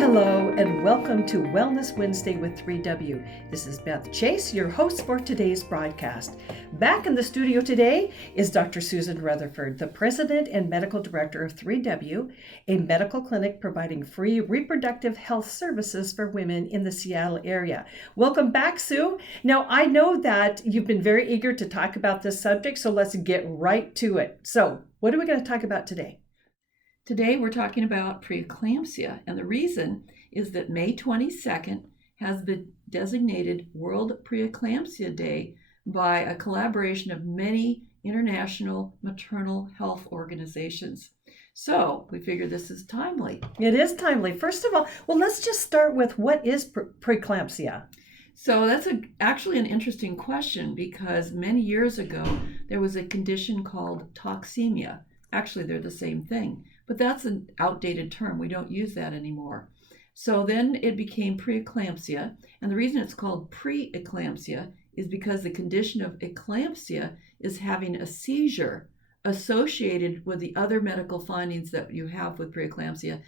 Hello and welcome to Wellness Wednesday with 3W. This is Beth Chase, your host for today's broadcast. Back in the studio today is Dr. Susan Rutherford, the President and Medical Director of 3W, a medical clinic providing free reproductive health services for women in the Seattle area. Welcome back, Sue. Now, I know that you've been very eager to talk about this subject, so let's get right to it. So, what are we going to talk about today? Today we're talking about preeclampsia, and the reason is that May 22nd has been designated World Preeclampsia Day by a collaboration of many international maternal health organizations. So we figure this is timely. It is timely. First of all, let's just start with what is preeclampsia? So that's actually an interesting question because many years ago there was a condition called toxemia. Actually, they're the same thing, but that's an outdated term. We don't use that anymore. So then it became preeclampsia, and the reason it's called preeclampsia is because the condition of eclampsia is having a seizure associated with the other medical findings that you have with preeclampsia,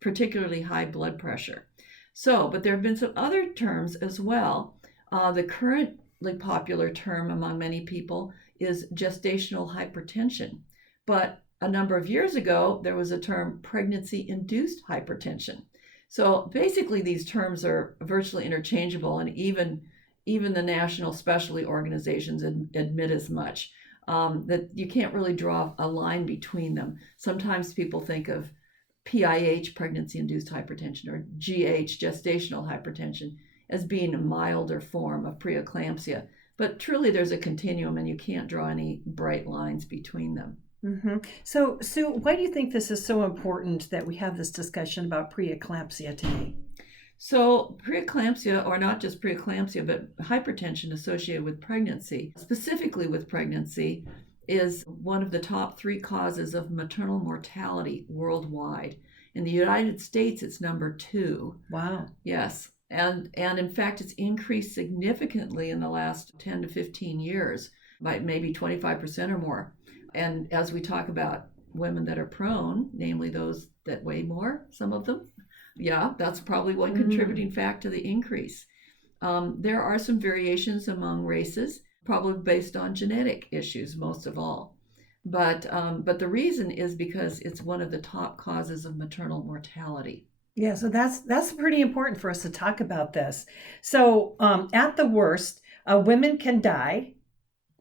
particularly high blood pressure. So, but there have been some other terms as well. The currently popular term among many people is gestational hypertension, but a number of years ago, there was a term pregnancy-induced hypertension. So basically, these terms are virtually interchangeable, and even the national specialty organizations admit as much, that you can't really draw a line between them. Sometimes people think of PIH, pregnancy-induced hypertension, or GH, gestational hypertension, as being a milder form of preeclampsia. But truly, there's a continuum, and you can't draw any bright lines between them. Mm-hmm. So, Sue, why do you think this is so important that we have this discussion about preeclampsia today? So preeclampsia, or not just preeclampsia, but hypertension associated with pregnancy, specifically with pregnancy, is one of the top 3 causes of maternal mortality worldwide. In the United States, it's number 2. Wow. Yes. And in fact, it's increased significantly in the last 10 to 15 years, by maybe 25% or more. And as we talk about women that are prone, namely those that weigh more, some of them, yeah, that's probably one contributing fact to the increase. There are some variations among races, probably based on genetic issues most of all. But the reason is because it's one of the top causes of maternal mortality. Yeah, so that's pretty important for us to talk about this. So at the worst, women can die.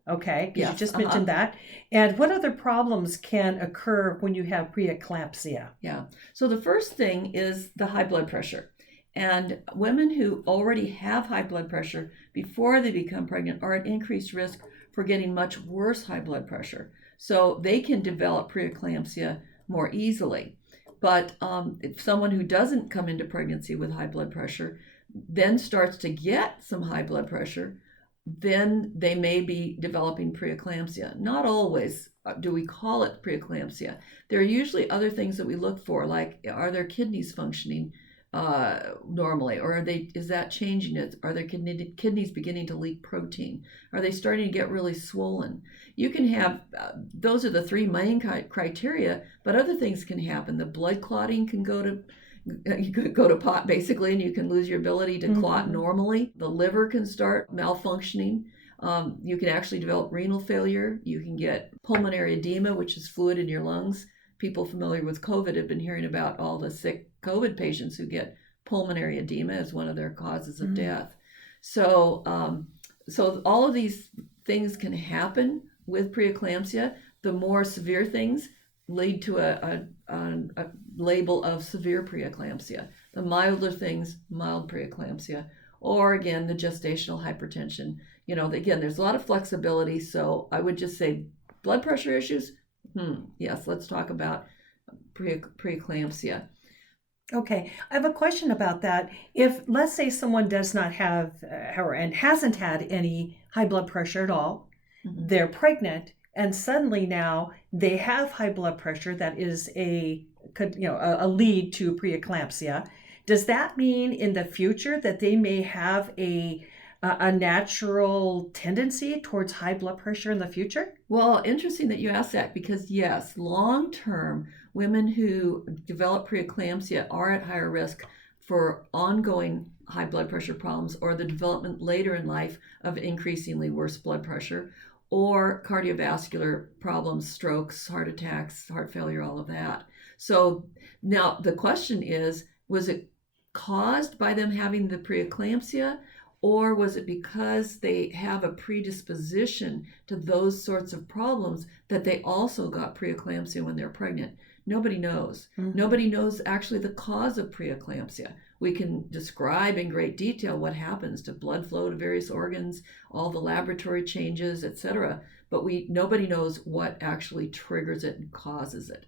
Okay, because Yes, you just mentioned that. And what other problems can occur when you have preeclampsia? Yeah, so the first thing is the high blood pressure. And women who already have high blood pressure before they become pregnant are at increased risk for getting much worse high blood pressure. So they can develop preeclampsia more easily. But if someone who doesn't come into pregnancy with high blood pressure then starts to get some high blood pressure, then they may be developing preeclampsia. Not always do we call it preeclampsia. There are usually other things that we look for, like are their kidneys functioning normally, or is that changing it? Are their kidneys beginning to leak protein? Are they starting to get really swollen? You can have, those are the 3 main criteria, but other things can happen. The blood clotting can go to pot basically, and you can lose your ability to clot normally. The liver can start malfunctioning. You can actually develop renal failure. You can get pulmonary edema, which is fluid in your lungs. People familiar with COVID have been hearing about all the sick COVID patients who get pulmonary edema as one of their causes of death. So all of these things can happen with preeclampsia. The more severe things lead to a label of severe preeclampsia. The milder things, mild preeclampsia, or again, the gestational hypertension. Again, there's a lot of flexibility. So I would just say blood pressure issues. Yes, let's talk about preeclampsia. Okay, I have a question about that. If, let's say, someone does not have and hasn't had any high blood pressure at all, they're pregnant, and suddenly now they have high blood pressure that is a lead to preeclampsia. Does that mean in the future that they may have a natural tendency towards high blood pressure in the future? Well, interesting that you asked that, because yes, long term, women who develop preeclampsia are at higher risk for ongoing high blood pressure problems or the development later in life of increasingly worse blood pressure or cardiovascular problems, strokes, heart attacks, heart failure, all of that. So now the question is, was it caused by them having the preeclampsia, or was it because they have a predisposition to those sorts of problems that they also got preeclampsia when they're pregnant? Nobody knows. Nobody knows actually the cause of preeclampsia. We can describe in great detail what happens to blood flow to various organs, all the laboratory changes, etc. But nobody knows what actually triggers it and causes it.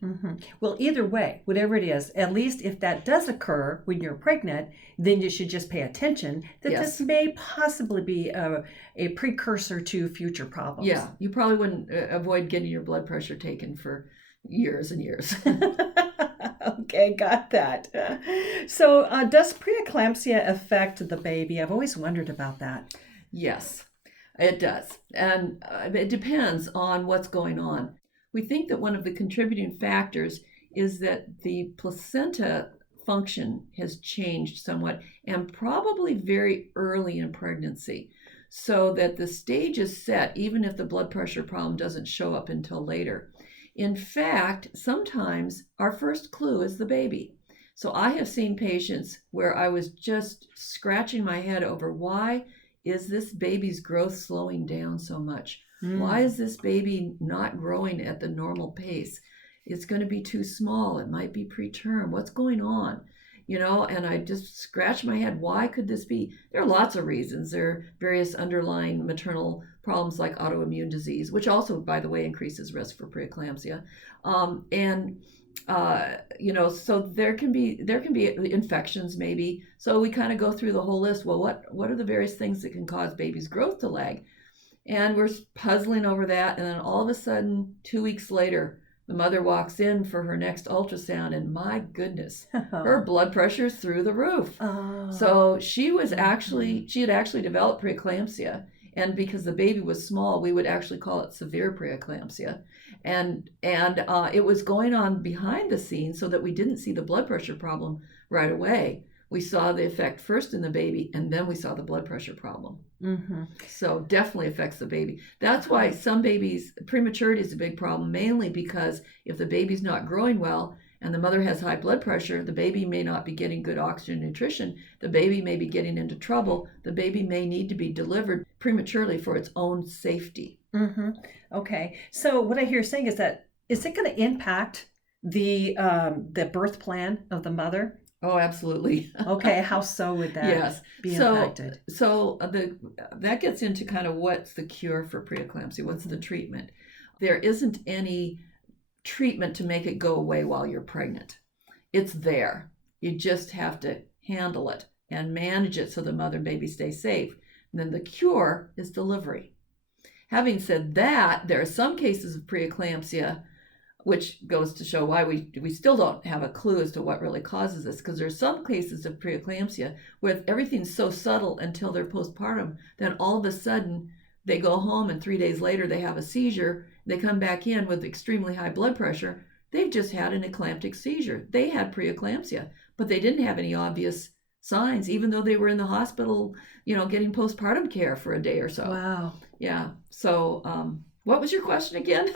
Well, either way, whatever it is, at least if that does occur when you're pregnant, then you should just pay attention that this may possibly be a precursor to future problems. Yeah, you probably wouldn't avoid getting your blood pressure taken for years and years. Okay, got that. So does preeclampsia affect the baby? I've always wondered about that. Yes, it does. And it depends on what's going on. We think that one of the contributing factors is that the placenta function has changed somewhat, and probably very early in pregnancy, so that the stage is set even if the blood pressure problem doesn't show up until later. In fact, sometimes our first clue is the baby. So I have seen patients where I was just scratching my head over, why is this baby's growth slowing down so much? Why is this baby not growing at the normal pace? It's going to be too small. It might be preterm. What's going on? And I just scratch my head. Why could this be? There are lots of reasons. There are various underlying maternal problems like autoimmune disease, which also, by the way, increases risk for preeclampsia. So there can be infections maybe. So we kind of go through the whole list. Well, what are the various things that can cause baby's growth to lag? And we're puzzling over that. And then all of a sudden, 2 weeks later, the mother walks in for her next ultrasound, and my goodness, her blood pressure's through the roof. So she had actually developed preeclampsia. And because the baby was small, we would actually call it severe preeclampsia. And it was going on behind the scenes so that we didn't see the blood pressure problem right away. We saw the effect first in the baby, and then we saw the blood pressure problem. So definitely affects the baby. That's why some babies, prematurity is a big problem, mainly because if the baby's not growing well and the mother has high blood pressure, the baby may not be getting good oxygen nutrition. The baby may be getting into trouble. The baby may need to be delivered prematurely for its own safety. Okay. So what I hear saying is that, is it going to impact the birth plan of the mother? Oh, absolutely. Okay, how so would that be impacted? So that gets into kind of what's the cure for preeclampsia, what's the treatment. There isn't any treatment to make it go away while you're pregnant. It's there. You just have to handle it and manage it so the mother and baby stay safe. And then the cure is delivery. Having said that, there are some cases of preeclampsia, which goes to show why we still don't have a clue as to what really causes this, because there are some cases of preeclampsia where everything's so subtle until they're postpartum, then all of a sudden they go home and 3 days later they have a seizure. They come back in with extremely high blood pressure. They've just had an eclamptic seizure. They had preeclampsia, but they didn't have any obvious signs, even though they were in the hospital, getting postpartum care for a day or so. Wow. Yeah. So what was your question again?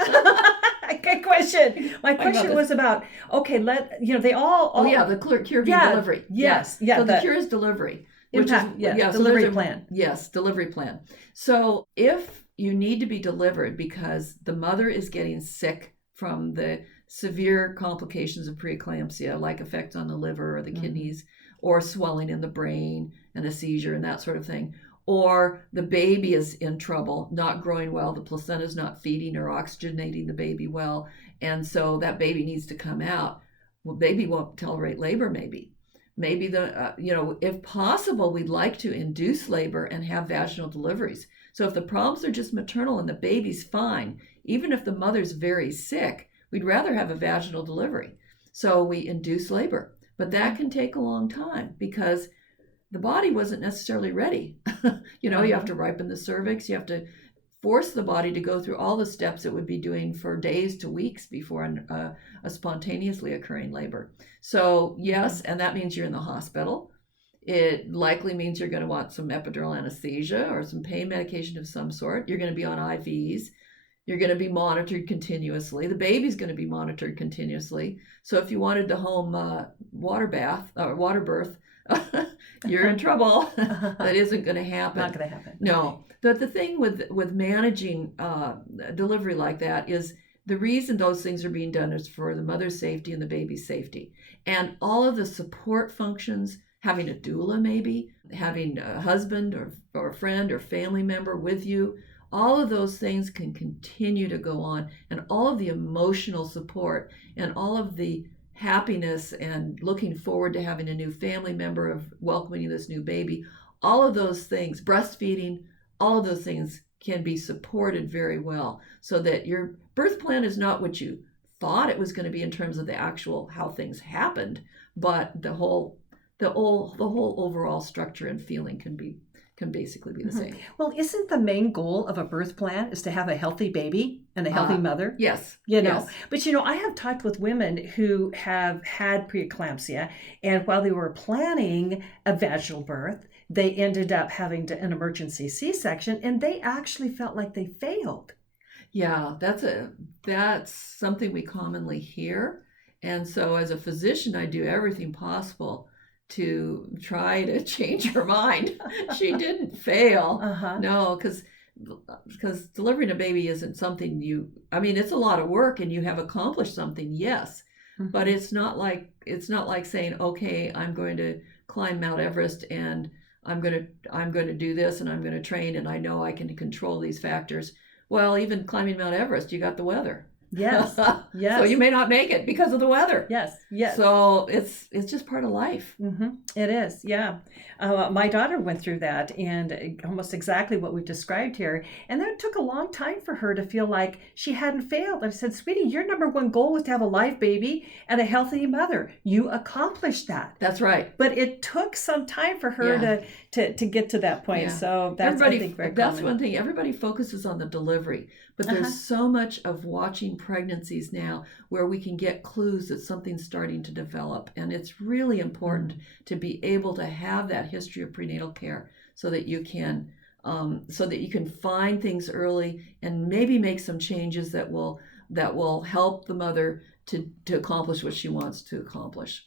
Good question. My question was about, they all the cure being delivery. Yes. Yeah. So the cure is delivery. Delivery plan. Yes, delivery plan. So if you need to be delivered because the mother is getting sick from the severe complications of preeclampsia, like effects on the liver or the kidneys, or swelling in the brain and a seizure and that sort of thing, or the baby is in trouble, not growing well, the placenta is not feeding or oxygenating the baby well, and so that baby needs to come out. Well, baby won't tolerate labor maybe. Maybe if possible, we'd like to induce labor and have vaginal deliveries. So if the problems are just maternal and the baby's fine, even if the mother's very sick, we'd rather have a vaginal delivery. So we induce labor, but that can take a long time because the body wasn't necessarily ready. You have to ripen the cervix. You have to force the body to go through all the steps it would be doing for days to weeks before a spontaneously occurring labor. So yes, and that means you're in the hospital. It likely means you're going to want some epidural anesthesia or some pain medication of some sort. You're going to be on IVs. You're going to be monitored continuously. The baby's going to be monitored continuously. So if you wanted the home water bath or water birth, you're in trouble. That isn't going to happen. Not going to happen. No. But the thing with managing delivery like that is the reason those things are being done is for the mother's safety and the baby's safety. And all of the support functions, having a doula maybe, having a husband or a friend or family member with you, all of those things can continue to go on. And all of the emotional support and all of the happiness and looking forward to having a new family member, of welcoming this new baby, all of those things, breastfeeding, all of those things can be supported very well, so that your birth plan is not what you thought it was going to be in terms of the actual how things happened, but the whole overall structure and feeling can basically be the same. Well, isn't the main goal of a birth plan is to have a healthy baby and a healthy mother? Yes. Yes. But I have talked with women who have had preeclampsia, and while they were planning a vaginal birth, they ended up having an emergency C-section, and they actually felt like they failed. Yeah, that's something we commonly hear. And so as a physician, I do everything possible to try to change her mind. She didn't fail. No, because delivering a baby isn't something it's a lot of work, and you have accomplished something, yes. But it's not like saying, okay, I'm going to climb Mount Everest, and I'm going to do this, and I'm going to train, and I know I can control these factors. Well, even climbing Mount Everest, you got the weather. Yes. Yes. So you may not make it because of the weather. Yes. Yes. So it's just part of life. It is. Yeah. My daughter went through that, and almost exactly what we've described here. And that took a long time for her to feel like she hadn't failed. I said, sweetie, your number one goal was to have a live baby and a healthy mother. You accomplished that. That's right. But it took some time for her to get to that point. Yeah. So that's, I think, very common. One thing. Everybody focuses on the delivery, but there's so much of watching pregnancies now where we can get clues that something's starting to develop. And it's really important to be able to have that history of prenatal care, so that you can find things early and maybe make some changes that will help the mother to accomplish what she wants to accomplish.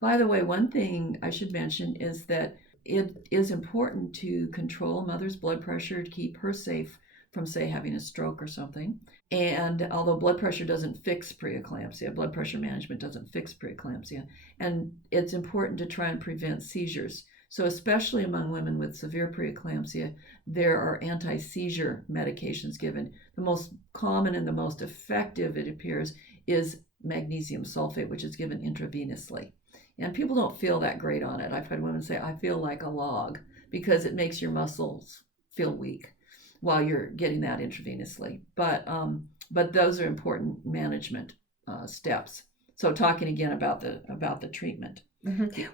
By the way, one thing I should mention is that it is important to control a mother's blood pressure to keep her safe from, say, having a stroke or something. And although blood pressure doesn't fix preeclampsia, blood pressure management doesn't fix preeclampsia, and it's important to try and prevent seizures. So especially among women with severe preeclampsia, there are anti-seizure medications given. The most common and the most effective, it appears, is magnesium sulfate, which is given intravenously. And people don't feel that great on it. I've had women say, I feel like a log, because it makes your muscles feel weak while you're getting that intravenously. But those are important management steps. So talking again about the treatment.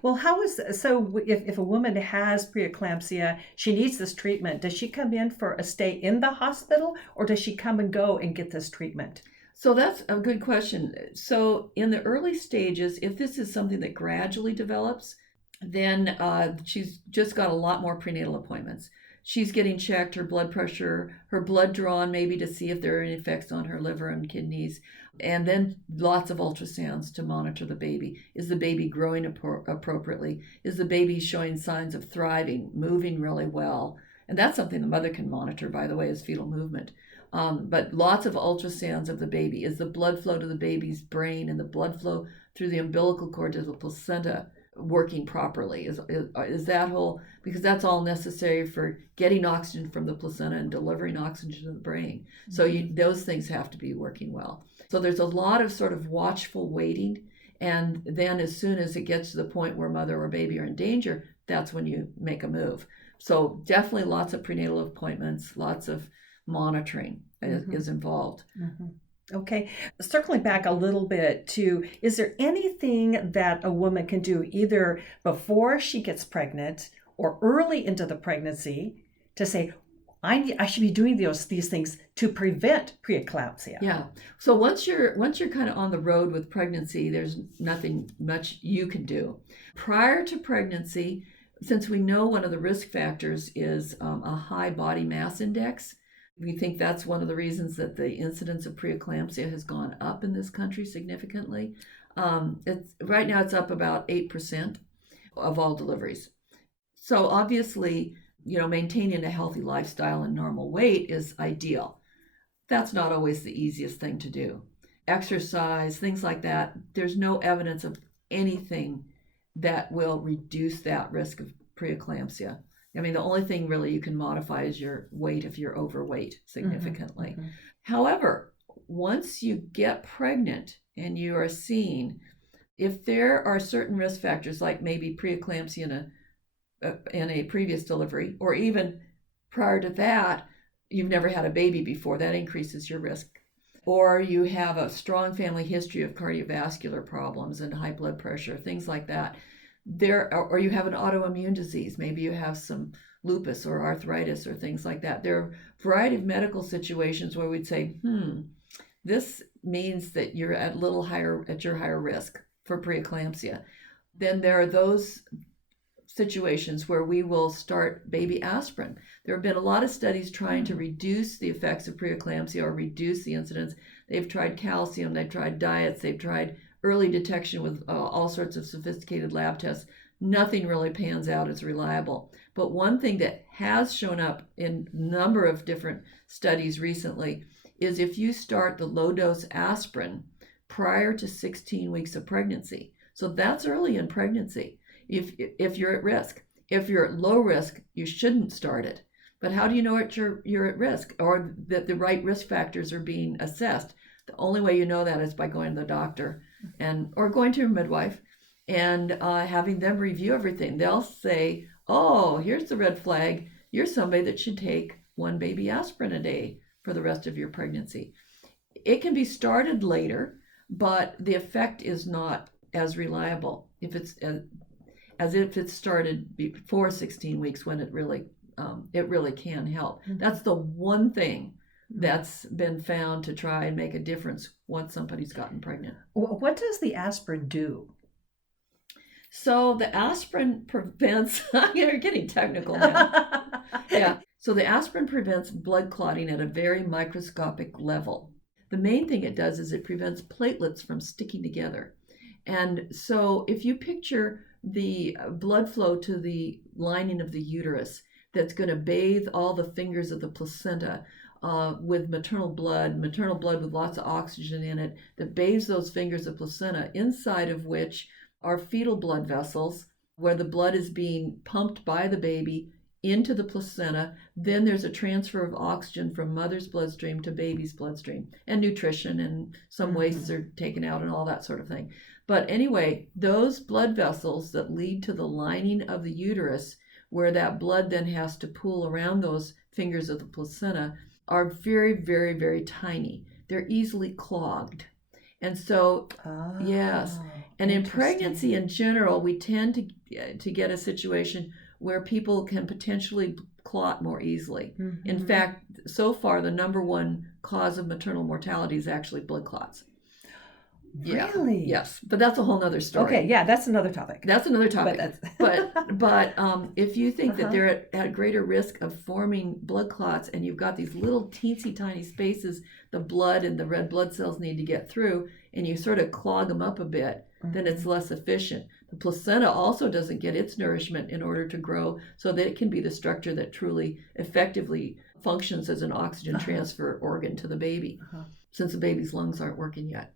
Well, if a woman has preeclampsia, she needs this treatment, does she come in for a stay in the hospital, or does she come and go and get this treatment? So that's a good question. So in the early stages, if this is something that gradually develops, then she's just got a lot more prenatal appointments. She's getting checked, her blood pressure, her blood drawn maybe to see if there are any effects on her liver and kidneys, and then lots of ultrasounds to monitor the baby. Is the baby growing appropriately? Is the baby showing signs of thriving, moving really well? And that's something the mother can monitor, by the way, is fetal movement. But lots of ultrasounds of the baby. Is the blood flow to the baby's brain and the blood flow through the umbilical cord to the placenta working properly? Is that whole, because that's all necessary for getting oxygen from the placenta and delivering oxygen to the brain. So those things have to be working well. So there's a lot of sort of watchful waiting, and then as soon as it gets to the point where mother or baby are in danger, that's when you make a move. So definitely lots of prenatal appointments, lots of monitoring is involved. Okay, circling back a little bit to, is there anything that a woman can do either before she gets pregnant or early into the pregnancy to say, I should be doing these things to prevent preeclampsia. Yeah. So once you're kind of on the road with pregnancy, there's nothing much you can do. Prior to pregnancy, since we know one of the risk factors is a high body mass index, we think that's one of the reasons that the incidence of preeclampsia has gone up in this country significantly. Right now it's up about 8% of all deliveries. So obviously, maintaining a healthy lifestyle and normal weight is ideal. That's not always the easiest thing to do. Exercise, things like that, there's no evidence of anything that will reduce that risk of preeclampsia. I mean, the only thing really you can modify is your weight if you're overweight significantly. Mm-hmm. However, once you get pregnant and you are seen, if there are certain risk factors like maybe preeclampsia in a previous delivery, or even prior to that, you've never had a baby before, that increases your risk. Or you have a strong family history of cardiovascular problems and high blood pressure, things like that. Or you have an autoimmune disease. Maybe you have some lupus or arthritis or things like that. There are a variety of medical situations where we'd say, this means that you're at your higher risk for preeclampsia. Then there are those situations where we will start baby aspirin. There have been a lot of studies trying to reduce the effects of preeclampsia or reduce the incidence. They've tried calcium, they've tried diets, they've tried early detection with all sorts of sophisticated lab tests. Nothing really pans out as reliable. But one thing that has shown up in a number of different studies recently is if you start the low-dose aspirin prior to 16 weeks of pregnancy. So that's early in pregnancy. If you're at risk. If you're at low risk, you shouldn't start it. But how do you know you're at risk or that the right risk factors are being assessed? The only way you know that is by going to the doctor or going to a midwife and having them review everything. They'll say, oh, here's the red flag. You're somebody that should take 1 baby aspirin a day for the rest of your pregnancy. It can be started later, but the effect is not as reliable if it's as if it started before 16 weeks when it really can help. Mm-hmm. That's the one thing that's been found to try and make a difference once somebody's gotten pregnant. What does the aspirin do? So the aspirin prevents, you're getting technical now. Yeah. So the aspirin prevents blood clotting at a very microscopic level. The main thing it does is it prevents platelets from sticking together. And so if you picture the blood flow to the lining of the uterus that's going to bathe all the fingers of the placenta with maternal blood with lots of oxygen in it, that bathes those fingers of placenta, inside of which are fetal blood vessels where the blood is being pumped by the baby into the placenta. Then there's a transfer of oxygen from mother's bloodstream to baby's bloodstream, and nutrition, and some wastes are taken out and all that sort of thing. But anyway, those blood vessels that lead to the lining of the uterus, where that blood then has to pool around those fingers of the placenta, are very, very, very tiny. They're easily clogged. And so, yes. And in pregnancy in general, we tend to get a situation where people can potentially clot more easily. Mm-hmm. In fact, so far, the number one cause of maternal mortality is actually blood clots. Really? Yeah. Yes, but that's a whole nother story. Okay, yeah, that's another topic. But if you think that they're at greater risk of forming blood clots, and you've got these little teensy tiny spaces the blood and the red blood cells need to get through, and you sort of clog them up a bit, then it's less efficient. The placenta also doesn't get its nourishment in order to grow, so that it can be the structure that truly effectively functions as an oxygen transfer organ to the baby. Since the baby's lungs aren't working yet.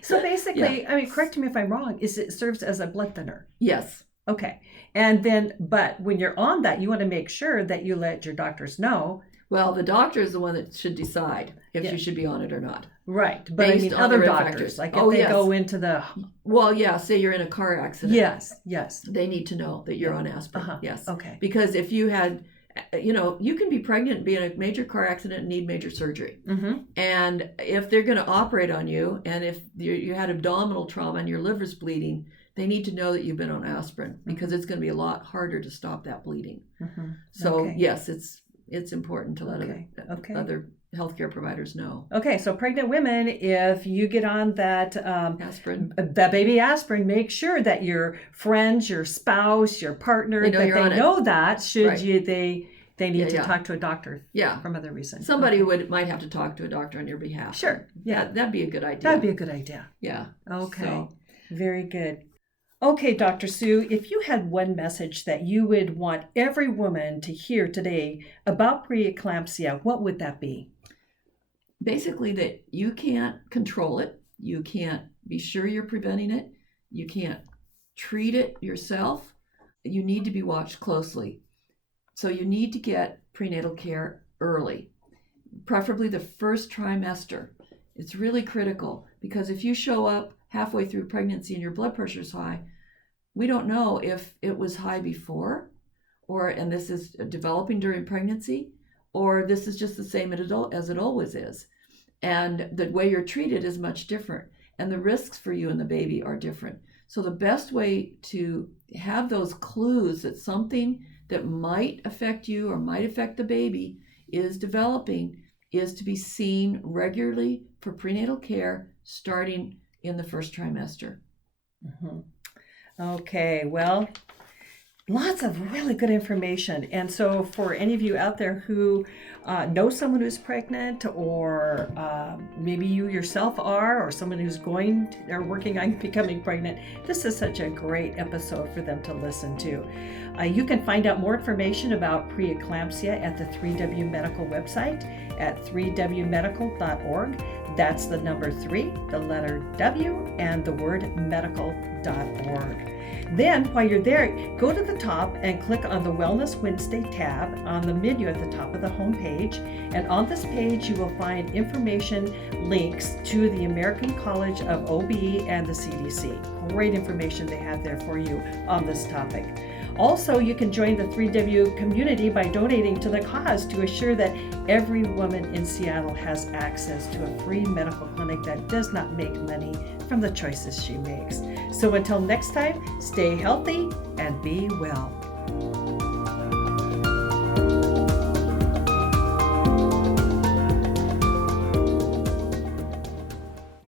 So basically, I mean, correct me if I'm wrong, it serves as a blood thinner? Yes. Okay. And then, but when you're on that, you want to make sure that you let your doctors know. Well, the doctor is the one that should decide if you should be on it or not. Right. But I mean, other doctors, like if they go into the... Well, yeah, say you're in a car accident. Yes. They need to know that you're on aspirin. Yes. Okay. Because if you had... you can be pregnant, be in a major car accident, and need major surgery. Mm-hmm. And if they're going to operate on you, and if you had abdominal trauma and your liver's bleeding, they need to know that you've been on aspirin, because it's going to be a lot harder to stop that bleeding. Mm-hmm. So yes, it's important to let other healthcare providers know. Okay, so pregnant women, if you get on that Aspirin, that baby aspirin, make sure that your friends, your spouse, your partner, they know that should right. they need to talk to a doctor from other reasons. Somebody might have to talk to a doctor on your behalf. Sure. Yeah. That'd be a good idea. That'd be a good idea. Yeah. Okay. So. Very good. Okay, Dr. Sue, if you had one message that you would want every woman to hear today about preeclampsia, what would that be? Basically, that you can't control it. You can't be sure you're preventing it. You can't treat it yourself. You need to be watched closely. So you need to get prenatal care early, preferably the first trimester. It's really critical because if you show up halfway through pregnancy and your blood pressure is high, we don't know if it was high before, and this is developing during pregnancy, or this is just the same as it always is. And the way you're treated is much different. And the risks for you and the baby are different. So the best way to have those clues that something that might affect you or might affect the baby is developing is to be seen regularly for prenatal care starting in the first trimester. Mm-hmm. Okay, well, lots of really good information. And so for any of you out there who know someone who's pregnant, or maybe you yourself are, or someone who's working on becoming pregnant, this is such a great episode for them to listen to. You can find out more information about preeclampsia at the 3W Medical website at 3wmedical.org. That's the number 3, the letter W, and the word medical.org. Then, while you're there, go to the top and click on the Wellness Wednesday tab on the menu at the top of the home page. And on this page, you will find information links to the American College of OB and the CDC. Great information they have there for you on this topic. Also, you can join the 3W community by donating to the cause to assure that every woman in Seattle has access to a free medical clinic that does not make money from the choices she makes. So until next time, stay healthy and be well.